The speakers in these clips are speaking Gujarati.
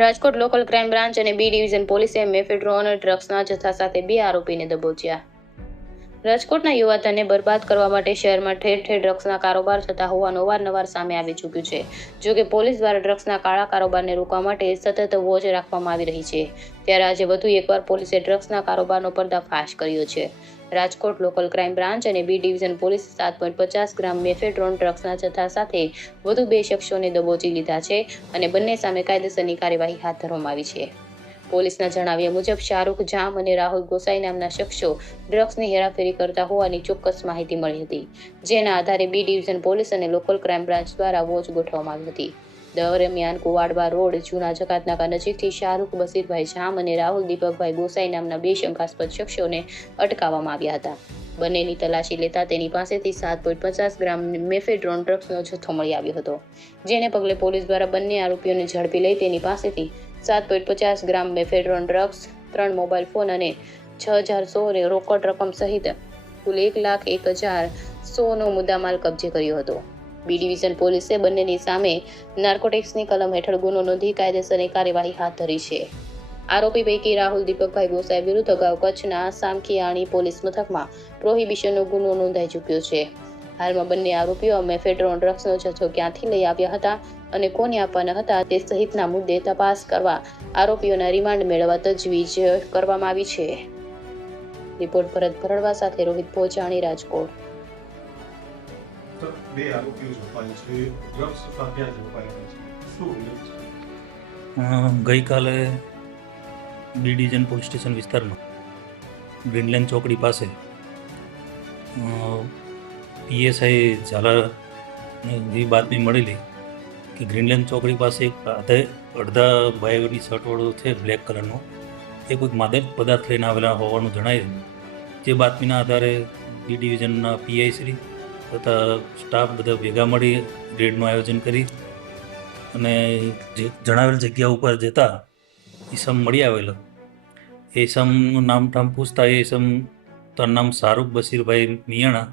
રાજકોટ લોકલ ક્રાઇમ બ્રાન્ચ અને બી ડિવિઝન પોલીસે મેફેડ્રોન ડ્રગ્સના જથ્થા સાથે 2 આરોપીને દબોચ્યા. રાજકોટના યુવાધનને બરબાદ કરવા માટે શહેરમાં ઠેર ઠેર ડ્રગ્સના કારોબાર થતા હોવાનું અવારનવાર સામે આવી ચૂક્યું છે. જોકે પોલીસ દ્વારા ડ્રગ્સના કાળા કારોબારને રોકવા માટે સતત વોચ રાખવામાં આવી રહી છે. ત્યારે આજે વધુ એકવાર પોલીસે ડ્રગ્સના કારોબારનો પર્દાફાશ કર્યો છે. રાજકોટ લોકલ ક્રાઇમ બ્રાન્ચ અને બી ડિવિઝન પોલીસે 7.50 ગ્રામ મેફેડ્રોન ડ્રગ્સના જથ્થા સાથે વધુ 2 શખ્સોને દબોચી લીધા છે અને બંને સામે કાયદેસરની કાર્યવાહી હાથ ધરવામાં આવી છે. પોલીસના જણાવ્યા મુજબ શાહરૂખ જામ અને રાહુલ ગોસાઈ નામના શખ્સો ડ્રગ્સની હેરાફેરી કરતા હોવાની ચોક્કસ માહિતી મળી હતી, જેના આધારે બી ડિવિઝન પોલીસ અને લોકલ ક્રાઇમ બ્રાન્ચ દ્વારા વોચ ગોઠવવામાં આવી હતી. દરમિયાન કુવાડબા રોડ જૂના જકાતનાકા નજીકથી શાહરૂખ બસીરભાઈ જામ અને રાહુલ દીપકભાઈ ગોસાઈ નામના 2 શંકાસ્પદ શખ્સોને અટકાવવામાં આવ્યા હતા. બંનેની તલાશી લેતા તેની પાસેથી 7.50 ગ્રામ મેફેડ્રોન ડ્રગ્સનો જથ્થો મળી આવ્યો હતો, જેને પગલે પોલીસ દ્વારા બંને આરોપીઓને ઝડપી લઈ તેની પાસેથી 7.50 ગ્રામ મેફેડ્રોન ડ્રગ્સ, 3 મોબાઈલ ફોન અને 6100 રોકડ રકમ સહિત કુલ 1,01,100નો મુદ્દામાલ કબજે કર્યો હતો. બી ડિવિઝન પોલીસે બંનેની સામે નાર્કોટિક્સની કલમ હેઠળ ગુનો નોંધી કાયદેસરની કાર્યવાહી હાથ ધરી છે. આરોપી પૈકી રાહુલ દીપકભાઈ ગોસાઈ વિરુદ્ધ અગાઉ કચ્છના સામખિયાણી પોલીસ મથકમાં પ્રોહિબિશનનો ગુનો નોંધાઈ ચૂક્યો છે. હાલમાં બંને આરોપીઓ મેફેડ્રોન ડ્રગ્સનો જથ્થો ક્યાંથી લઈ આવ્યા હતા અને કોને આપવાના હતા તે સહિતના મુદ્દે તપાસ કરવા આરોપીઓના રિમાન્ડ મેળવવા તજવીજ કરવામાં આવી છે. રિપોર્ટ ભરત ભરડવા સાથે રોહિત પોચાણી, રાજકોટ. 2 આરોપીઓ ઝડપાયા છે. ડ્રગ્સ ક્યાં ઝડપાયા છે? શું વિગત છે? ગઈકાલે બી ડિવિઝન પોલીસ સ્ટેશન વિસ્તારમાં ગ્રીનલેન્ડ ચોકડી પાસે પીએસઆઈ ઝાલાની બાતમી મળેલી કે ગ્રીનલેન્ડ ચોકડી પાસે એક અડધા બાયોની શર્ટવાળો છે બ્લેક કલરનો, એ કોઈક માદક પદાર્થ લઈને આવેલા હોવાનું જણાય. જે બાતમીના આધારે બી ડિવિઝનના પીઆઈ શ્રી તથા સ્ટાફ બધા ભેગા મળી રેડનું આયોજન કરી અને જે જણાવેલ જગ્યા ઉપર જતા ઈસમ મળી આવેલો. એ ઈસમનું નામ પૂછતા એ ઈસમ તારું નામ શાહરૂખ બસીરભાઈ મિયાણા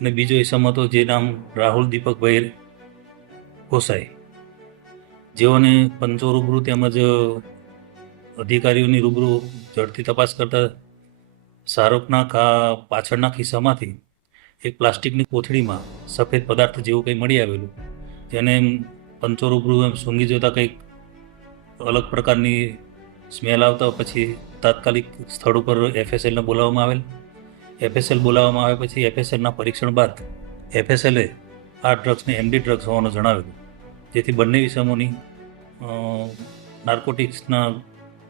અને બીજો ઈસમ હતો જે નામ રાહુલ દીપકભાઈ ગોસાઈ, જેઓને પંચો રૂબરૂ તેમજ અધિકારીઓની રૂબરૂ ઝડપી તપાસ કરતા શાહરૂખના પાછળના ખિસ્સામાંથી એક પ્લાસ્ટિકની કોથળીમાં સફેદ પદાર્થ જેવું કંઈ મળી આવેલું, જેને પંચો રૂબરૂ એમ સૂંઘી જોતા કંઈક અલગ પ્રકારની સ્મેલ આવતા પછી તાત્કાલિક સ્થળ ઉપર એફએસએલને બોલાવવામાં આવેલ. એફએસએલ બોલાવવામાં આવે પછી એફએસએલના પરીક્ષણ બાદ એફએસએલે આ ડ્રગ્સને એમડી ડ્રગ્સ હોવાનું જણાવેલું, જેથી બંને ઇસમોની નાર્કોટિક્સના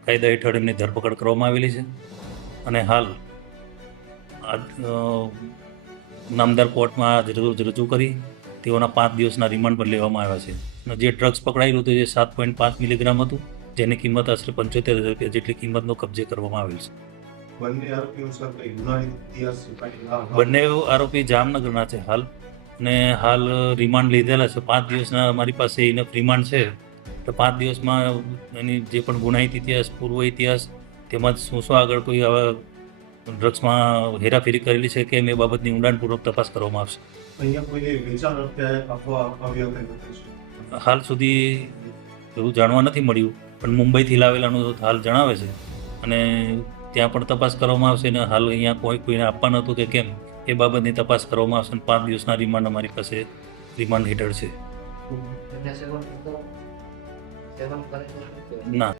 કાયદા હેઠળ એમની ધરપકડ કરવામાં આવેલી છે અને હાલ નામદાર કોર્ટમાં રજૂ કરી તેઓના 5 દિવસના રિમાન્ડ પર લેવામાં આવ્યા છે. અને જે ડ્રગ્સ પકડાયેલું હતું જે 7.5 મિલીગ્રામ હતું, જેની કિંમત આશરે 75,000 રૂપિયા જેટલી કિંમતનો કબજે કરવામાં આવેલ છે. બંને આરોપી જામનગરના છે હાલ, અને હાલ રિમાન્ડ લીધેલા છે. 5 દિવસના અમારી પાસે ઇનફ રિમાન્ડ છે, તો 5 દિવસમાં એની જે પણ ગુનાહિત ઇતિહાસ, પૂર્વ ઇતિહાસ તેમજ શું આગળ કોઈ આવા ડ્રગ્સમાં હેરાફેરી કરેલી છે કે એ બાબતની ઊંડાણપૂર્વક તપાસ કરવામાં આવશે. હાલ સુધી એવું જાણવા નથી મળ્યું, પણ મુંબઈથી લાવેલાનું હાલ જણાવે છે અને ત્યાં પણ તપાસ કરવામાં આવશે અને હાલ અહીંયા કોઈને આપવાનું હતું કે કેમ એ બાબતની તપાસ કરવામાં આવશે. 5 દિવસના રિમાન્ડ અમારી પાસે રિમાન્ડ હેઠળ છે. ના.